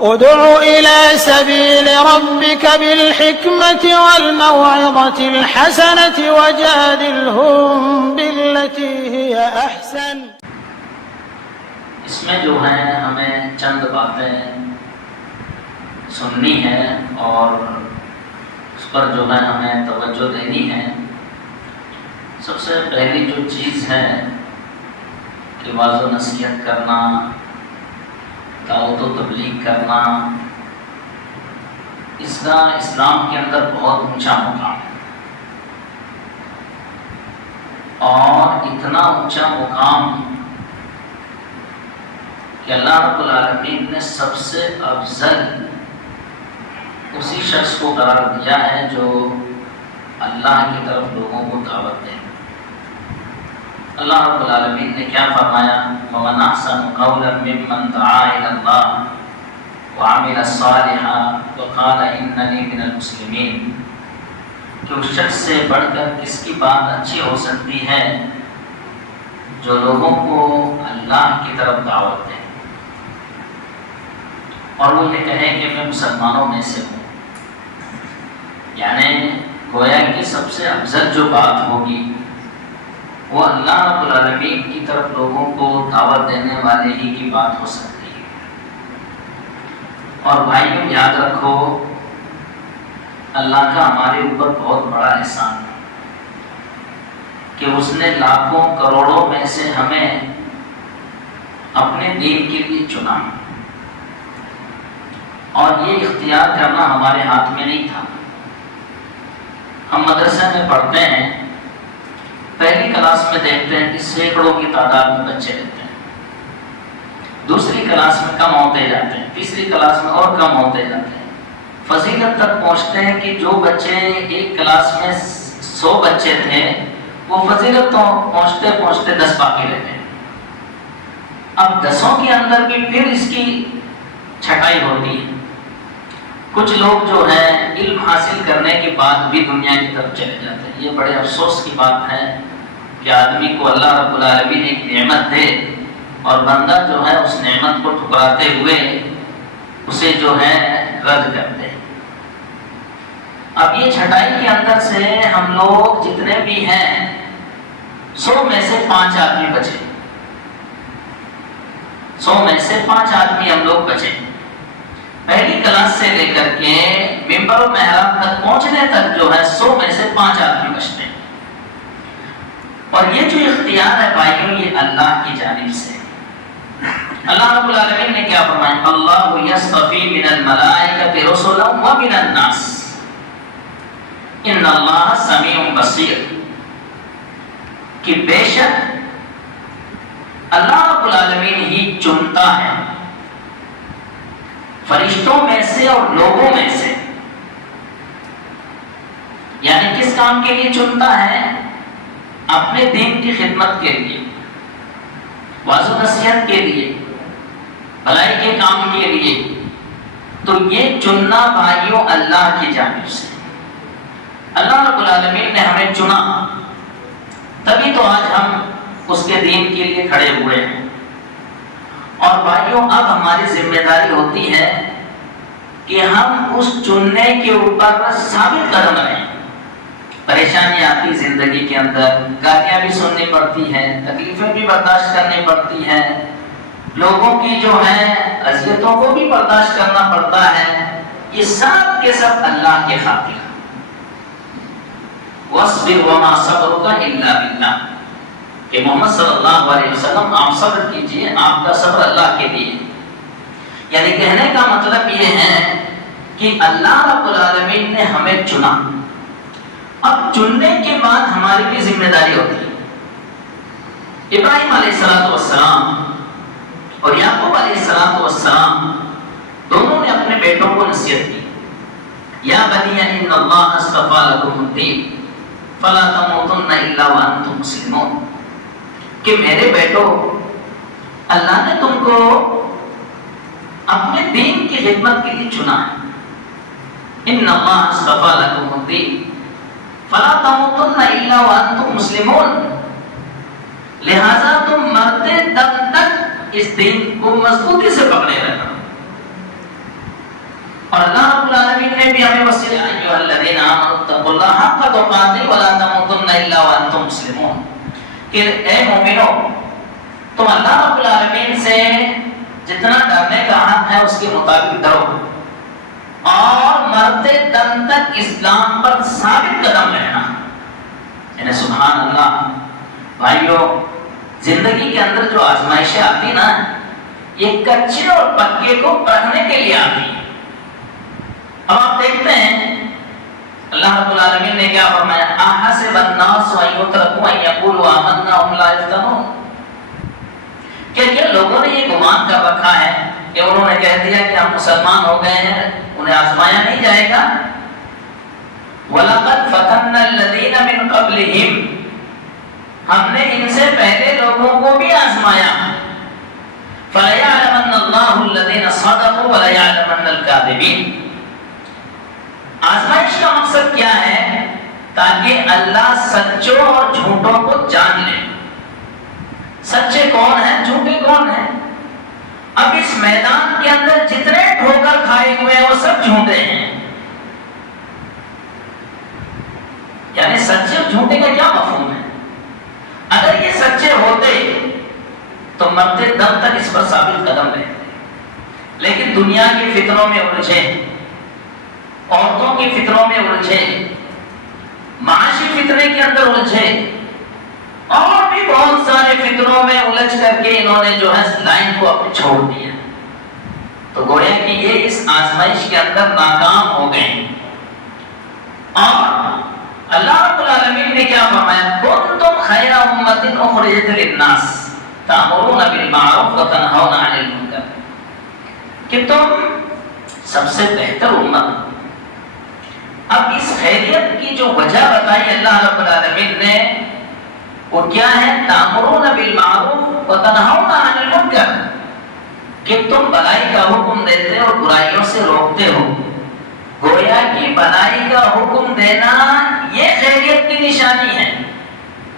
ادع إلى سبيل ربك بالحكمة والموعظة الحسنة وجادلهم بالتي هي أحسن. اس میں جو ہے ہمیں چند باتیں سننی ہے اور اس پر جو ہے ہمیں توجہ دینی ہے. سب سے پہلی جو چیز ہے کہ واعظ و نصیحت کرنا، دعوت و تبلیغ کرنا، اس کا اسلام کے اندر بہت اونچا مقام ہے، اور اتنا اونچا مقام کہ اللہ رب العالمین نے سب سے افضل اسی شخص کو قرار دیا ہے جو اللہ کی طرف لوگوں کو دعوت دے. اللہ رب العالمین نے کیا فرمایا؟ وَمَنْ أَحْسَنُ قَوْلًا مِّمَّنْ دَعَا إِلَى اللَّهِ وَعَمِلَ صَالِحًا وَقَالَ إِنَّنِي مِنَ الْمُسْلِمِينَ. کہ اس شخص سے بڑھ کر کس کی بات اچھی ہو سکتی ہے جو لوگوں کو اللہ کی طرف دعوت دے اور وہ یہ کہے کہ میں مسلمانوں میں سے ہوں. یعنی گویا کہ سب سے افضل جو بات ہوگی وہ اللہ رب العالمین کی طرف لوگوں کو دعوت دینے والے ہی کی بات ہو سکتی ہے. اور بھائیوں یاد رکھو، اللہ کا ہمارے اوپر بہت بڑا احسان ہے کہ اس نے لاکھوں کروڑوں میں سے ہمیں اپنے دین کے لیے چنا، اور یہ اختیار کرنا ہمارے ہاتھ میں نہیں تھا. ہم مدرسے میں پڑھتے ہیں، پہلی کلاس میں دیکھتے ہیں کہ سینکڑوں کی تعداد میں بچے رہتے ہیں، دوسری کلاس میں کم ہوتے جاتے ہیں، تیسری کلاس میں اور کم ہوتے جاتے ہیں، فضیلت تک پہنچتے ہیں کہ جو بچے ایک کلاس میں 100 بچے تھے وہ فضیلت تو پہنچتے پہنچتے 10 باقی رہتے ہیں. اب 10 کے اندر بھی پھر اس کی چھٹائی ہوتی ہے. کچھ لوگ جو ہیں علم حاصل کرنے کے بعد بھی دنیا کی طرف چلے جاتے ہیں. یہ بڑے افسوس کی بات ہے کہ آدمی کو اللہ رب العالمین ایک نعمت دے اور بندہ جو ہے اس نعمت کو ٹھکراتے ہوئے اسے جو ہے رد کر دے. اب یہ چھٹائی کے اندر سے ہم لوگ جتنے بھی ہیں 100 میں سے 5 آدمی بچے، 100 میں سے 5 آدمی ہم لوگ بچے. پہلی کلاس سے لے کر کے ممبر و محراب تک پہنچنے تک جو ہے 100 میں سے 5 آدمی بچتے ہیں. اور یہ جو اختیار ہے بھائیوں یہ اللہ کی جانب سے. اللہ رب العالمین نے کیا فرمایا؟ اللہ یصطفی من الملائکۃ رسلا ومن الناس ان اللہ سمیع بصیر. کہ بے شک اللہ رب العالمین ہی چنتا ہے فرشتوں میں سے اور لوگوں میں سے. یعنی کس کام کے لیے چنتا ہے؟ اپنے دین کی خدمت کے لیے، واعظ و نصیحت کے لیے، بھلائی کے کام کے لیے. تو یہ چننا بھائیوں اللہ کی جانب سے. اللہ رب العالمین نے ہمیں چنا، تبھی تو آج ہم اس کے دین کے لیے کھڑے ہوئے ہیں. اور بھائیوں اب ہماری ذمہ داری ہوتی ہے کہ ہم اس چننے کے اوپر ثابت قدم رہیں. پریشانی آتی زندگی کے اندر، گالیاں بھی سننی پڑتی ہیں، تکلیفیں بھی برداشت کرنی پڑتی ہیں، لوگوں کی جو ہے اذیتوں کو بھی برداشت کرنا پڑتا ہے. یہ سب کے سب اللہ کے خاطر. وَاصْبِرْ وَمَا صَبْرُكَ إِلَّا بِاللَّهِ. کہ محمد صلی اللہ علیہ وسلم آپ صبر کیجئے، آپ کا صبر اللہ کے لیے. یعنی کہنے کا مطلب یہ ہے کہ اللہ رب العالمین نے ہمیں چنا. اب چننے کے بعد ہماری بھی ذمہ داری ہوتی ہے. ابراہیم علیہ السلام اور یعقوب علیہ السلام دونوں نے اپنے بیٹوں کو نصیحت کی. یا بنی ان اللہ اصطفی لکم الدین فلا تموتن الا وانتم مسلمون. کہ میرے بیٹو، اللہ نے تم کو اپنے دین کی خدمت کے لیے چنا ہے. ان اللہ اصطفی لکم الدین فلا تموتن الا وانتم مسلمون. لہذا تم مرتے دم تک اس دین کو مضبوطی سے پکڑے رہنا. مفسر یا ایھا الذین آمنوا اتقوا اللہ حق تقاتہ ولا تموتن الا وانتم مسلمون کہ اے مومنو تم اللہ رب العالمین سے جتنا ڈرنے کا حق ہے اس کے مطابق ڈرو اور مرتے دم تک اسلام پر ثابت قدم رہنا. یعنی سبحان اللہ بھائیو، زندگی کے اندر جو آزمائشیں آتی نا یہ کچے اور پکے کو پرکھنے کے لیے آتی ہیں. اب آپ دیکھتے ہیں اللہ رب العالمین نے کیا فرمایا، احسب الناس ان یترکوا ان یقولوا آمنا وهم لا یفتنون. کہ لوگوں نے یہ گمان کر رکھا ہے کہ انہوں نے کہہ دیا کہ ہم مسلمان ہو گئے ہیں، انہیں آزمایا نہیں جائے گا. وَلَقَدْ فَتَنَّا الَّذِينَ مِن قَبْلِهِمْ، ہم نے ان سے پہلے لوگوں کو بھی آزمایا. فَلَيَعْلَمَنَّ اللَّهُ الَّذِينَ صَدَقُوا وَلَيَعْلَمَنَّ الْكَاذِبِينَ. آزمائش کا مقصد کیا ہے؟ تاکہ اللہ سچوں اور جھوٹوں کو جان لے. سچے کون ہیں، جھوٹے کون ہیں. اب اس میدان کے اندر جتنے ٹھوکر کھائے ہوئے ہیں وہ سب جھوٹے ہیں. یعنی سچے اور جھوٹے کا کیا مفہوم ہے؟ اگر یہ سچے ہوتے تو مرتے دم تک اس پر ثابت قدم رہتے، لیکن دنیا کی فتنوں میں الجھے، عورتوں کی فتنوں میں الجھے، معاشی فتنے کے اندر الجھے اور بھی بہت سارے فتنوں میں الجھ کر کے انہوں نے جو ہے لائن کو اپنے چھوڑ دیا. تو گویا کہ یہ اس آزمائش کے اندر ناکام ہو گئے. اور اللہ رب العالمین نے کیا فرمایا، کنتم خیر امۃ اخرجت للناس تأمرون بالمعروف وتنہون عن المنکر، کہ تم سب سے بہتر امت. اب اس خیریت کی جو وجہ بتائی اللہ رب العالمین نے وہ کیا ہے، تأمرون بالمعروف وتنہون عن المنکر، کہ تم بھلائی کا حکم دیتے اور برائیوں سے روکتے ہو. گویا کہ بھلائی کا حکم دینا یہ خیریت کی نشانی ہے،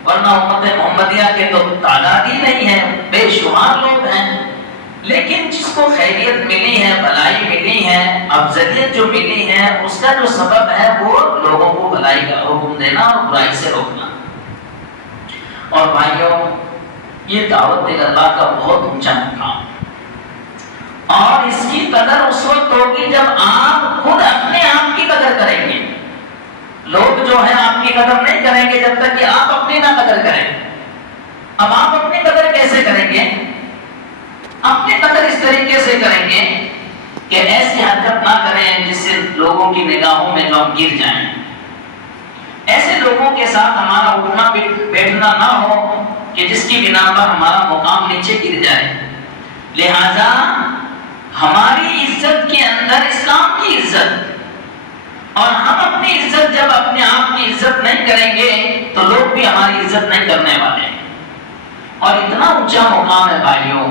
ورنہ امت محمدیہ کے تو تعداد ہی نہیں ہے، بے شمار لوگ ہیں. لیکن جس کو خیریت ملی ہے، بھلائی ملی ہے، افضلیت جو ملی ہے، اس کا جو سبب ہے وہ لوگوں کو بھلائی کا حکم دینا اور برائی سے روکنا. اور بھائیوں، یہ دعوت اللہ کا بہت اونچا مقام ہے، اور اس کی قدر اس وقت ہوگی جب آپ خود اپنے آپ کی قدر کریں گے. لوگ جو ہیں آپ کی قدر نہیں کریں گے جب تک کہ آپ اپنی نہ قدر کریں. اب آپ اپنی قدر کیسے کریں گے؟ اپنی قدر اس طریقے سے کریں گے کہ ایسی حرکت نہ کریں جس سے لوگوں کی نگاہوں میں جو ہم گر جائیں. ایسے لوگوں کے ساتھ ہمارا اٹھنا بیٹھنا نہ ہو کہ جس کی بنا پر ہمارا مقام نیچے گر جائے. لہذا ہماری عزت کے اندر اسلام کی عزت، اور ہم اپنی عزت جب اپنے آپ کی عزت نہیں کریں گے تو لوگ بھی ہماری عزت نہیں کرنے والے. اور اتنا اونچا مقام ہے بھائیوں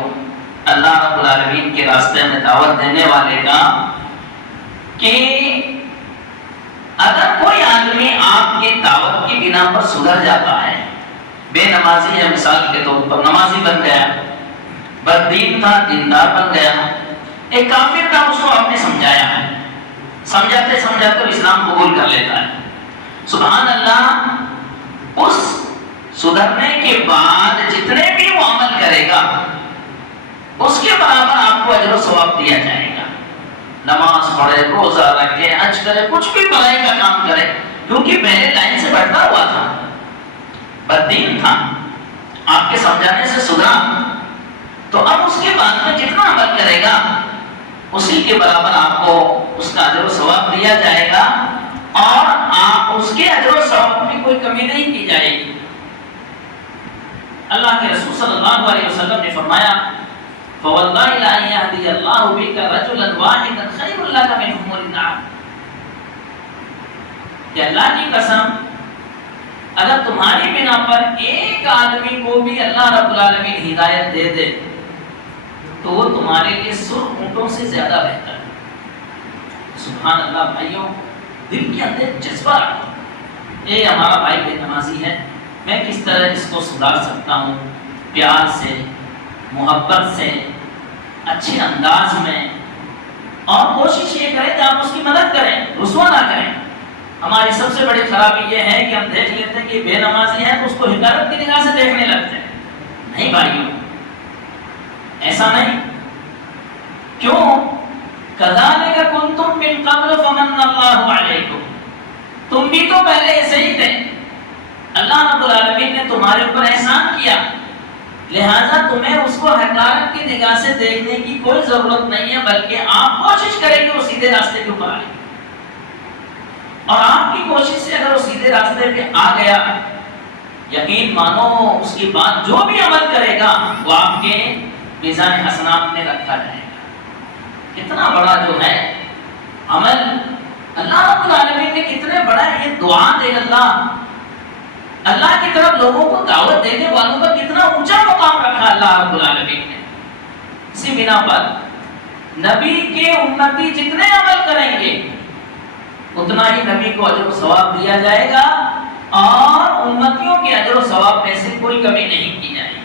اللہ رب العالمین کے راستے میں دعوت دینے والے کا، کہ اگر کوئی آدمی آپ کی دعوت کی بنا پر سدھر جاتا ہے، بے نمازی ہے مثال کے طور پر، نمازی بن گیا، بددین تھا دیندار بن گیا، ایک کافر تھا اس کو آپ نے سمجھایا ہے، سمجھاتے سمجھاتے اسلام قبول کر لیتا ہے. سبحان اللہ، اس سدھرنے کے بعد جتنے بھی وہ عمل کرے گا اس کے برابر آپ کو اجر و ثواب دیا جائے گا. نماز پڑھے، روزہ رکھے، حج کرے، کچھ بھی بھلائی کا کام کرے، کیونکہ پہلے لائن سے بٹھا ہوا تھا، بددین تھا، آپ کے سمجھانے سے سدھرا، تو اب اس کے بعد میں جتنا عمل کرے گا اسی کے برابر آپ کو اس کا اجر و ثواب دیا جائے گا، اور آپ اس کے اجر و ثواب میں کوئی کمی نہیں کی جائے گی. اللہ کے رسول صلی اللہ علیہ وسلم نے فرمایا، فواللہ لا یہدی اللہ بک رجلا واحدا خیر لک من حمر النعم، کہ اللہ کی قسم اگر تمہاری بنا پر ایک آدمی کو بھی اللہ رب العالمین ہدایت دے دے تو وہ تمہارے لیے سرخ اونٹوں سے زیادہ بہتر ہے. سبحان اللہ بھائیوں، دل کے اندر جذبہ رکھو، یہ ہمارا بھائی بے نمازی ہے، میں کس طرح اس کو سدھار سکتا ہوں، پیار سے، محبت سے، اچھے انداز میں، اور کوشش یہ کریں کہ آپ اس کی مدد کریں، رسوا نہ کریں. ہماری سب سے بڑی خرابی یہ ہے کہ ہم دیکھ لیتے ہیں کہ بے نمازی ہے تو اس کو حقارت کی نگاہ سے دیکھنے لگتے ہیں. نہیں بھائیوں، ایسا نہیں. کیوں؟ کذالک کنتم من قبل فمن اللہ علیکم. تم بھی تو پہلے ایسے ہی تھے، اللہ رب العالمین نے تمہارے اوپر احسان کیا، لہذا تمہیں اس کو حقارت کی نگاہ سے دیکھنے کی کوئی ضرورت نہیں ہے، بلکہ آپ کوشش کریں کہ وہ سیدھے راستے کے اوپر آئے. اور آپ کی کوشش سے اگر وہ سیدھے راستے پہ آ گیا، یقین مانو اس کی بات جو بھی عمل کرے گا وہ آپ کے میزان حسنات میں رکھا جائے گا. کتنا بڑا جو ہے عمل اللہ رب العالمین نے کتنے بڑا یہ دعا دے اللہ کی طرف لوگوں کو دعوت دینے والوں کا کتنا اونچا مقام رکھا اللہ رب العالمین نے. اسی بنا پر نبی کے امتی جتنے عمل کریں گے اتنا ہی نبی کو اجر و ثواب دیا جائے گا، اور امتیوں کے اجر و ثواب میں سے کوئی کمی نہیں کی جائے گی.